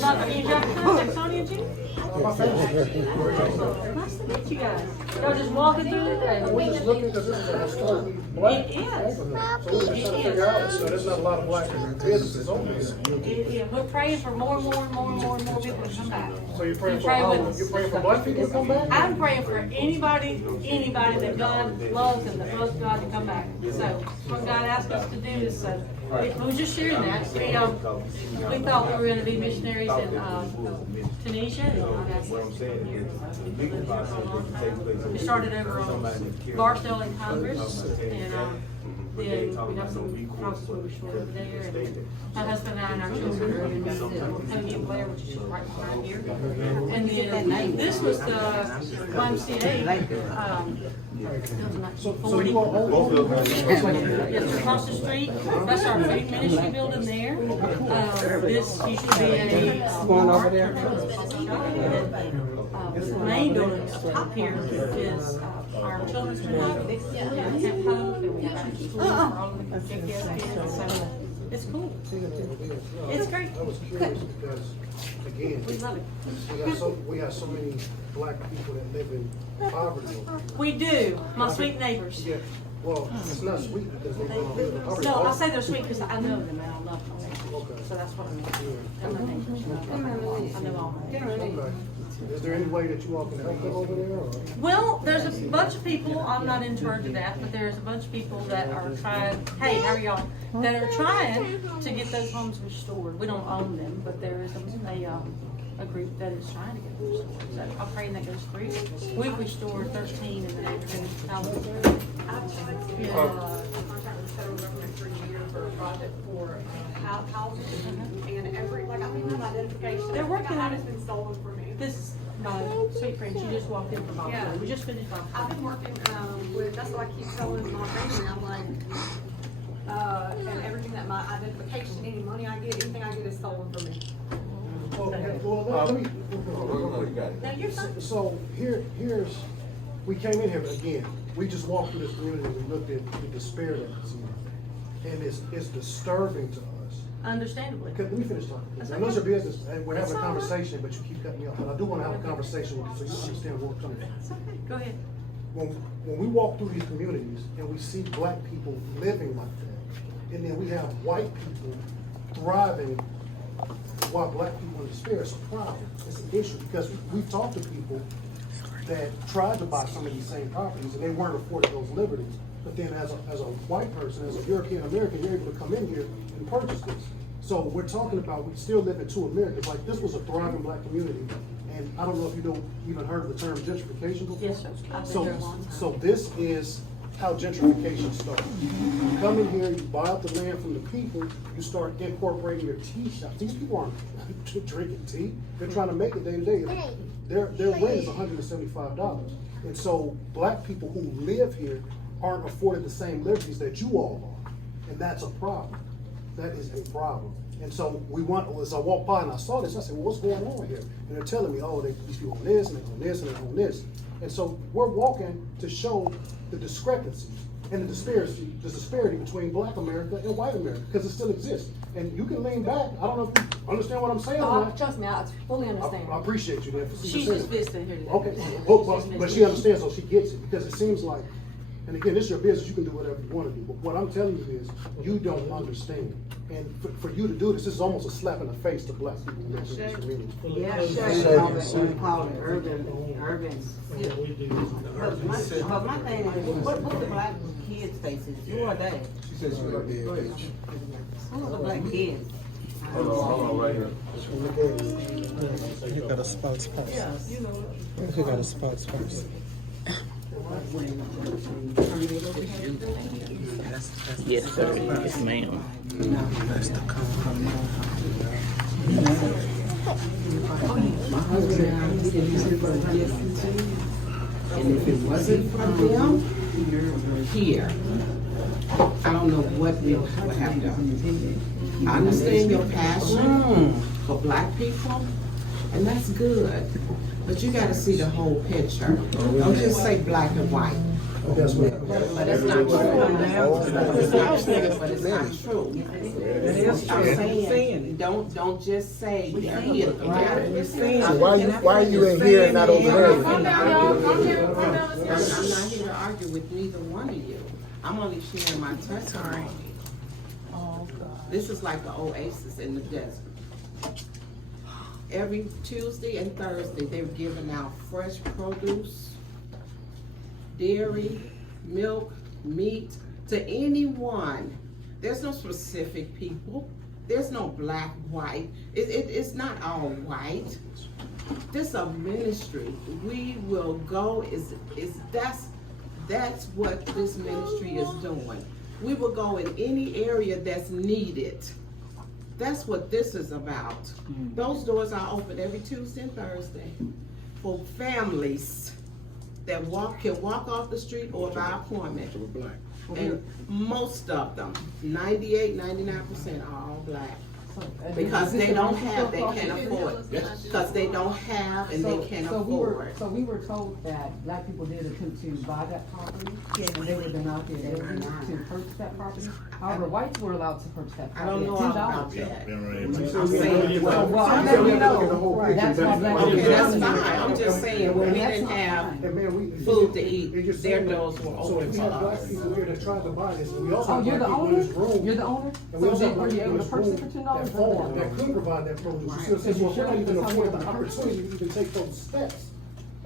Not me and Jackson, Sonia and Jim? Nice to meet you guys. Y'all just walking through the day. We're just looking because this is a historically black It is. neighborhood. So we're just trying to figure out, so there's not a lot of black businesses over here. Yeah, we're praying for more people to come back. So you're praying for Pray all with of us. them? You're praying for black people to come back? I'm praying for anybody that God loves and that loves God to come back. So what God asked us to do is, we were just sharing that. We thought we were going to be missionaries in Tunisia. And God asked us to come here. We started over on Barstow and Congress, and then we got some houses where we stored over there. And my husband and our children are in Honeyview Blair, which is just right behind here. And then this was the YMCA. So you are all Yes, across the street. That's our food ministry building there. This used to be a art or the main building up top here is our children's home, camp home, and we have our school for all of the kids. So it's cool. It's great. I was curious because, again, We love it. we have so many black people that live in poverty. We do. My sweet neighbors. Yeah, well, it's not sweet because they don't live in poverty. No, I say they're sweet because I know them and I love them. Okay. So that's what I mean. They're my neighbors. I know all my neighbors. Okay. Is there any way that you all can help them over there? Or? Well, there's a bunch of people, I'm not in charge of that, but there's a bunch of people that are trying, hey, how are y'all? That are trying to get those homes restored. We don't own them, but there is a group that is trying to get them restored. So I'm praying that goes through. We've restored 13 in the neighborhood. I've tried to contact the federal government for a year for a project for housing and every, like, I don't even have identification. They're working on it. It's been stolen from me. This is my sweet friend, she just walked in from Boston. Yeah. We just finished off. I've been working with, that's what I keep telling my family, I'm like, and everything that my identification, any money I get, anything I get is stolen from me. Well, let me. No, you're fine. So here's, we came in here, but again, we just walked through this community, we looked at the despair that's here. And it's disturbing to us. Understandably. Okay, let me finish talking. That's I know it's your okay. business, and we're having a That's all right. conversation, but you keep cutting me off. And I do want to have a conversation with you so you understand where we're coming from. It's okay, go ahead. When we walk through these communities and we see black people living like that, and then we have white people thriving while black people in despair, it's a problem. It's an issue because we've talked to people that tried to buy some of these same properties and they weren't afforded those liberties. But then as a white person, as a European American, you're able to come in here and purchase this. So we're talking about, we still live in two Americas. Like, this was a thriving black community. And I don't know if you even heard of the term gentrification before? Yes, sir. I've been there a long time. So this is how gentrification starts. You come in here, you buy up the land from the people, you start incorporating your tea shops. These people aren't drinking tea. They're trying to make it day to day. Their rent is $175. And so black people who live here aren't afforded the same liberties that you all are. And that's a problem. That is a problem. And so as I walked by and I saw this, I said, well, what's going on here? And they're telling me, oh, these people own this, and they own this, and they own this. And so we're walking to show the discrepancies and the disparity between black America and white America, because it still exists. And you can lean back. I don't know if you understand what I'm saying. or not. Trust me, I fully understand. I appreciate you there for She's just visiting here today. Okay, but she understands, so she gets it, because it seems like, and again, this is your business, you can do whatever you want to do, but what I'm telling you is, you don't understand. And for you to do this is almost a slap in the face to black people who live in this community. Yeah, sure. We call it urban. But my thing is, what the black kids' faces? Who are they? She said she was up there. Who are the black kids? Hold on, right here. You got a spokesperson. Yes, you know. You got a spokesperson. Yes, sir. Yes, ma'am. That's the come. And if it wasn't for them here, I don't know what we would have done. I understand your passion for black people, and that's good. But you gotta see the whole picture. Don't just say black and white. But that's what. But it's not true. But it's not true. I'm saying, don't just say they're here together. So why are you in here and not over there? I'm not here to argue with neither one of you. I'm only sharing my testimony. This is like an oasis in the desert. Every Tuesday and Thursday, they're giving out fresh produce, dairy, milk, meat to anyone. There's no specific people. There's no black, white. It's not all white. This is a ministry. We will go. That's what this ministry is doing. We will go in any area that's needed. That's what this is about. Those doors are open every Tuesday and Thursday for families that can walk off the street or by appointment. And most of them, 98, 99% are all black. Because they don't have, they can't afford. Because they don't have and they can't afford. So we were told that black people did attempt to buy that property, and they were then out there to purchase that property. However, whites were allowed to purchase that I property. don't know about $10. that. I'm saying, Well, I'm letting you know. That's why black people. Okay, that's fine. I'm just saying, when we didn't have And man, food to eat, their doors were So open if we for have black us. people here that tried to buy this, and we also Oh, have you're black the people in owner? this room. You're the owner? And we also So have were black you people in able to this purchase room it for $10? that farm, that could provide that produce. You see what I'm saying? So we're not even afforded the opportunity to even take those steps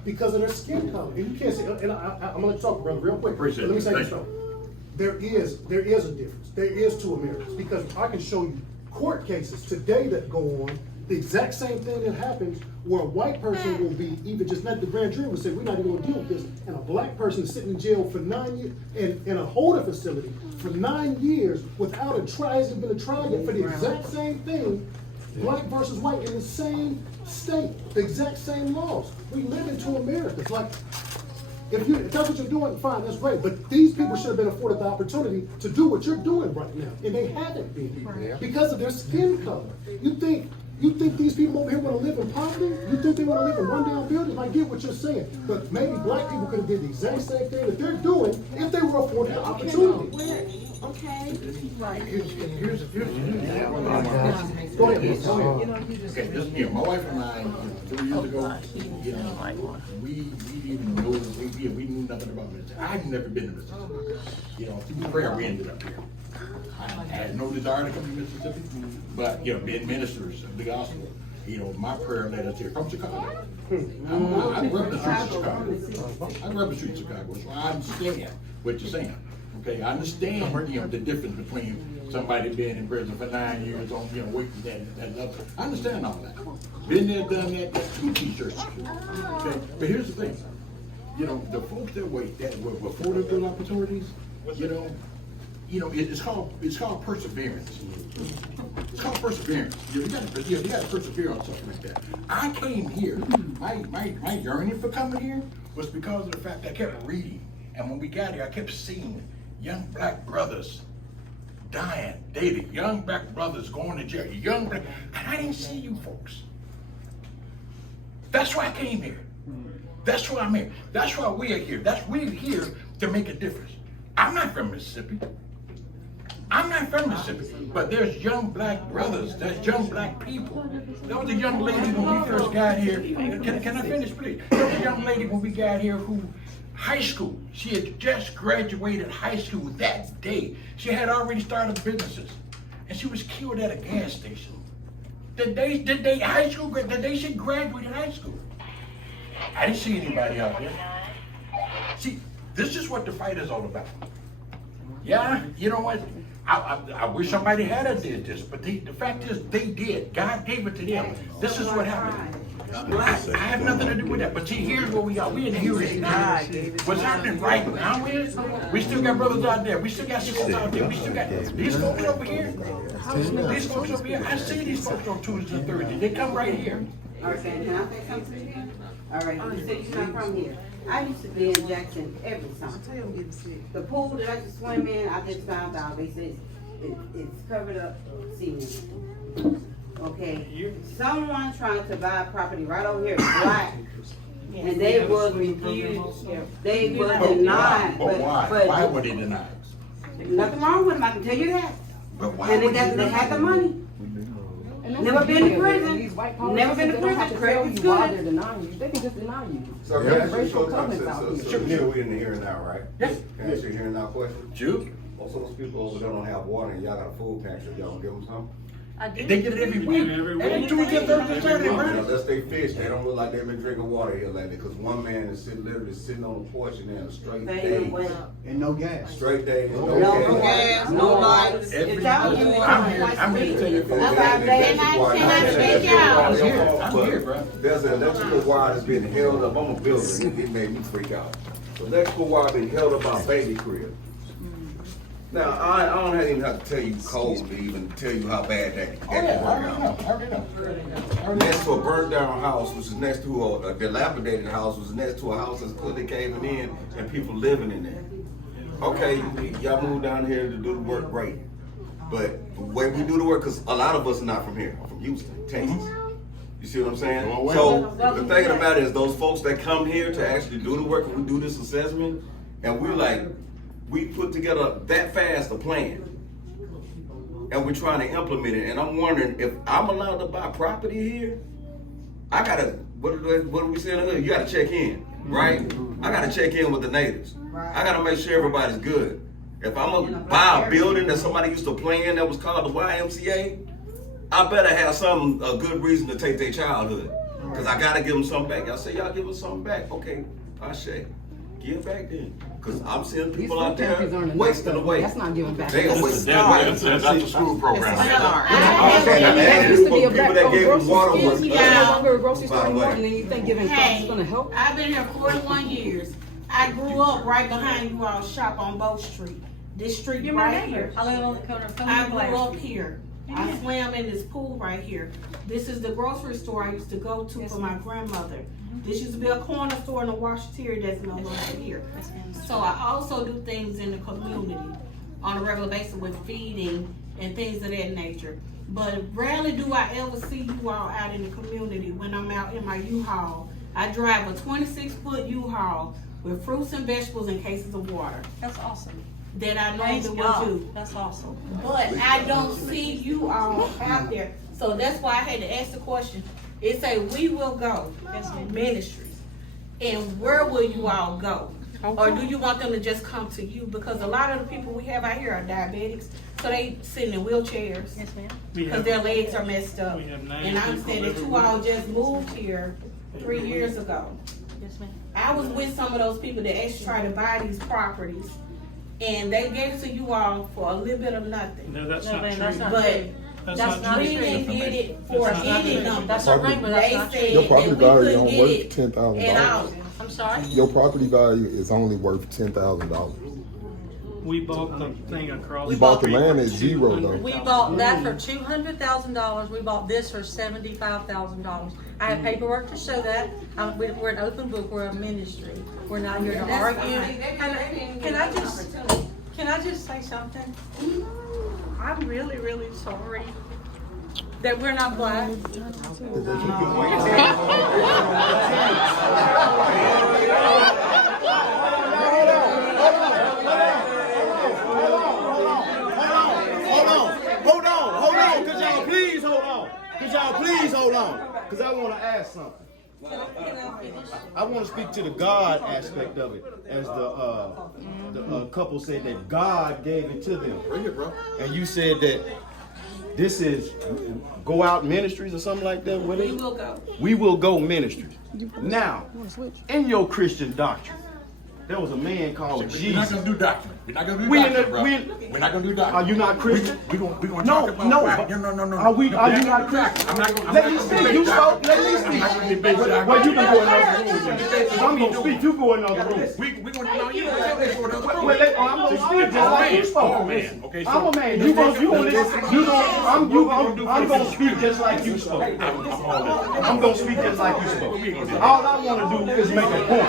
because of their skin color. And you can't say, and I'm gonna talk, brother, real quick. Appreciate But let me it. say this Thank though. There is a difference. There is two Americas, because I can show you court cases today that go on, the exact same thing that happens, where a white person will be, even just not the grand jury will say, we're not even gonna deal with this, and a black person sitting in jail for 9 years, in a holding facility for 9 years without a trial, hasn't been a trial yet for the exact same thing, black versus white in the same state, the exact same laws. We live in two Americas. Like, if that's what you're doing, fine, that's great. But these people should have been afforded the opportunity to do what you're doing right now, and they haven't been because of their skin color. You think these people over here want to live in poverty? You think they want to live in rundown buildings? I get what you're saying, but maybe black people could have did the exact same thing that they're doing if they were afforded the opportunity. Okay. Here's Go ahead. Okay, this, my wife and I, 3 years ago, we didn't even know, we knew nothing about Mississippi. I'd never been to Mississippi. Through prayer, we ended up here. I had no desire to come to Mississippi, but, being ministers of the gospel, my prayer led us here from Chicago. I grew up the streets of Chicago. So I understand what you're saying. Okay, I understand, the difference between somebody being in prison for 9 years on, waiting that level. I understand all that. Been there, done that, that's 2 t-shirts. Okay, but here's the thing. The folks that wait, that were afforded those opportunities, it's called perseverance. It's called perseverance. You gotta persevere on something like that. I came here, my yearning for coming here was because of the fact that I kept reading. And when we got here, I kept seeing young black brothers dying daily, young black brothers going to jail, and I didn't see you folks. That's why I came here. That's why I'm here. That's why we're here. We're here to make a difference. I'm not from Mississippi. But there's young black brothers, there's young black people. There was a young lady when we first got here. Can I finish, please? There was a young lady when we got here who, high school, she had just graduated high school that day. She had already started businesses, and she was killed at a gas station. The day she graduated high school. I didn't see anybody out there. See, this is what the fight is all about. Yeah, you know what? I wish somebody had did this, but the fact is they did. God gave it to them. This is what happened. I have nothing to do with that. But see, here's what we are. We in the here and now. What's happening right now is we still got brothers out there. We still got sisters out there. We still got these folks over here. These folks over here. I see these folks on Tuesday and Thursday. They come right here. All right, can I say something to you? All right, you said you're not from here. I used to be in Jackson every summer. The pool that I used to swim in, I just found out, they said it's covered up cement. Okay, someone trying to buy property right over here, black, And they was refused, they were denied, But why? Why but were they denied? nothing wrong with them, I can tell you that. But why And were they had the money. And that's Never the been to deal. prison. These white Never been to politicians, they don't have prison. to tell Credit's you why good. they're denying you. They can just deny you. So There's can I ask you racial a covenants out question? here. So we in the here and now, right? Yes. Can I ask you a here and now question? Sure. Most of those people over there don't have water and y'all got a food pantry, y'all gonna give them some? I do. They get it every week. Every Tuesday, Thursday, Saturday, You know, right? unless they fish, they don't look like they've been drinking water here lately, cause one man is literally sitting on the porch and in a straight Fading day. away. And no gas. Straight day, and No gas, no lights. Every If y'all give me I'm here to tell you. I'm here, bro. There's an electrical wire that's being held up, I'm a builder, it made me freak out. The electrical wire being held up by a baby crib. Now, I don't even have to tell you code to even tell you how bad that Oh, yeah, can work out. I already know. Next to a burnt down house, which is next to a dilapidated house, which is next to a house that's clearly caving in and people living in there. Okay, y'all moved down here to do the work, great. But the way we do the work, because a lot of us are not from here, I'm from Houston, Texas. You see what I'm saying? So the thing of the matter is those folks that come here to actually do the work and we do this assessment, and we put together that fast a plan. And we're trying to implement it. And I'm wondering if I'm allowed to buy property here, I gotta, what do we say in the hood? You gotta check in, right? I gotta check in with the natives. I gotta make sure everybody's good. If I'm gonna buy a building that somebody used to play in that was called the YMCA, I better have a good reason to take their childhood. Cause I gotta give them something back. Y'all say y'all give us something back. Okay, Pache, give back then. Cause I'm seeing These people food out there pantries aren't enough, wasting though. away. That's not giving back. They are wasting That's away. the school program. That used to be a black People that gave them grocery water store. was- It's no longer a grocery By store the anymore, way. and then you think giving stuff is gonna help? I've been here 41 years. I grew up right behind you all shop on Bow Street. This street You're my right neighbor. here. I live on the corner of I Founder grew up General. here. I swam in this pool right here. This is the grocery store I used to go to for my grandmother. This used to be a corner store in the Washington that's no longer here. So I also do things in the community on a regular basis with feeding and things of that nature. But rarely do I ever see you all out in the community when I'm out in my U-Haul. I drive a 26-foot U-Haul with fruits and vegetables and cases of water That's awesome. that I Thanks normally would do. God. That's awesome. But I don't see you all out there. So that's why I had to ask the question. It say we will go ministries. And where will you all go? Or do you want them to just come to you? Because a lot of the people we have out here are diabetics. So they sitting in wheelchairs Yes, ma'am. because their legs are messed up. And I understand that you all just moved here 3 years ago. Yes, ma'am. I was with some of those people that actually tried to buy these properties. And they gave it to you all for a little bit of nothing. No, that's No, not ma'am, true. that's not But true. That's not we true. didn't get it for any number. That's our ring, but that's They not said true. Your that property we value couldn't don't get worth it $10,000. at all. I'm sorry? Your property value is only worth $10,000. We bought the thing across. You bought the land at zero though. We bought that for $200,000. We bought this for $75,000. I have paperwork to show that. We're an open book. We're a ministry. We're not here to argue. And can I just say something? I'm really, really sorry that we're not black. Could y'all please hold on? Because I want to ask something. I want to speak to the God aspect of it, as the couple said that God gave it to them. Bring it, bro. And you said that this is go out ministries or something like that. What We is it? will go. We will go ministries. Now, in your Christian doctrine, there was a man called We're not Jesus. gonna do doctrine. We're not gonna do We in doctrine, the- bro. we- We're not gonna do doctrine. Are you not Christian? We gonna No, talk about no, why. but- No. Are you We're not gonna do Christian? doctrine. I'm not gonna. Let me speak. You spoke. Let me speak. I'm not gonna debate you. Well, you can go in another room. Then. I'm gonna speak. You go in another room. We gonna no, you don't have to go to another room. Well, I'm gonna speak just like you spoke. Oh man. Okay, so I'm a man. You gonna listen. I'm gonna speak just like you spoke. I'm gonna speak just like you spoke. All I want to do is make a point.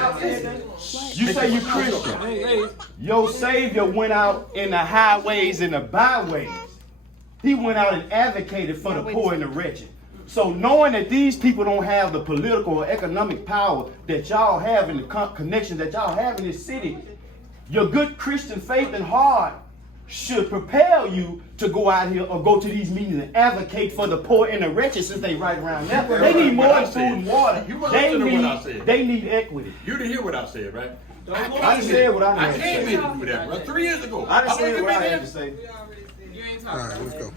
You say you Christian. Your Savior went out in the highways and the byways. He went out and advocated for the poor and the wretched. So knowing that these people don't have the political or economic power that y'all have in the connections that y'all have in this city, your good Christian faith and heart should propel you to go out here or go to these meetings and advocate for the poor and the wretched since they right around there. They need more than food and water. You wasn't listening to what I said. They need equity. You didn't hear what I said, right? I just said what I had to came say. in with that, bro. 3 years ago. I just wasn't said what I in had there. to say. Alright, let's go.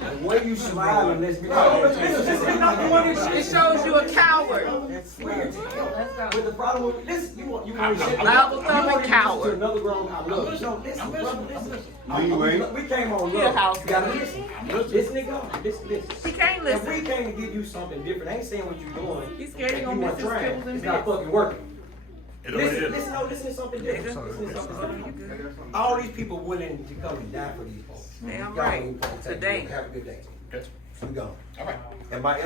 The way you smiling, let's be It shows you a coward. But the problem with this, you want to sit Bible thumping coward. to another grown I love. No, listen, brother, listen. Anyway. We came on Your love. house. You gotta listen. Listen to God. Listen. He can't If listen. we came to give you something different, I ain't saying what you're doing. He's scared he You gonna weren't miss his trying. skills and It's not bits. fucking working. It already is. Listen to something different. Listen to something different. All these people willing to come and die for these folks. Damn Y'all right. ain't gonna take Today. it. Have a good day. Okay. We gone. All right. And my